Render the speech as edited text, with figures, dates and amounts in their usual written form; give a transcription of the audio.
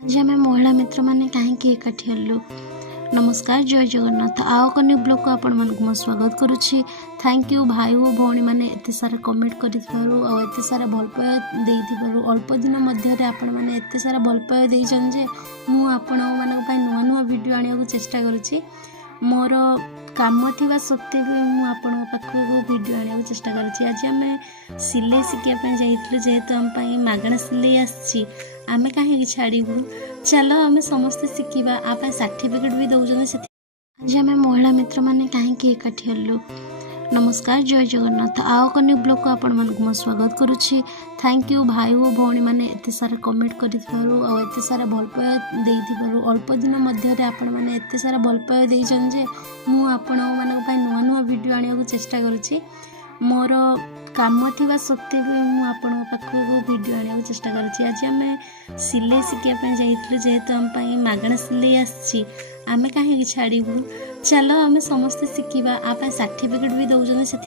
आज आम महिला मित्र मैंने कहीं एकाठी हेलु। नमस्कार, जय जगन्नाथ। आओ कन्या ब्लॉग को आपण मन को स्वागत करुछि। थैंक यू भाई और भौणी मैंने एत सारा कमेंट करिथारु आ एत सारा भल पाय देइथिबारु। अल्प दिन मध्य आपण मैंने एत सारा भल पाय देइछन जे मु आपण मानक पय नुवा नुवा वीडियो आनिया चेष्टा करुछि। मोर काम थिबा सत्ते भी मु आपण पाखक वीडियो आनिया चेष्टा करुछि। आज आम सिलाई शिखिया जाइथिलु जेहेतु आम पय मागणा सिलाई आछि आमे कहीं छाड़ू। चलो आम समस्ते शिखा आप सर्टिफिकेट भी दौरान। आज आम महिला मित्र मैंने कहीं एकाठी हेलु। नमस्कार, जय जगन्नाथ। आओ कन्या ब्लॉग को आपण मन को स्वागत करुछि। थैंक यू भाई और भौणी मैंने एत सारा कमेंट करिथारु आ एत सारा भल पाय देइथिबारु। अल्प दिन मध्य आपण मैंने एत सारा भल पाय देइछन जे मु आपण मानक पय नुवा नुवा वीडियो आनिया चेष्टा करुछि। मोर काम थिबा सत्ते भी मु आपण पाखक वीडियो आनिया चेष्टा करुछि। आज आम सिलाई शिखिया जाइथिलु जेहेतु आम पय मागणा सिलाई आछि आमे कहीं छाड़ू। चलो आम समस्ते शिखा आप सर्टिफिकेट भी दौरान।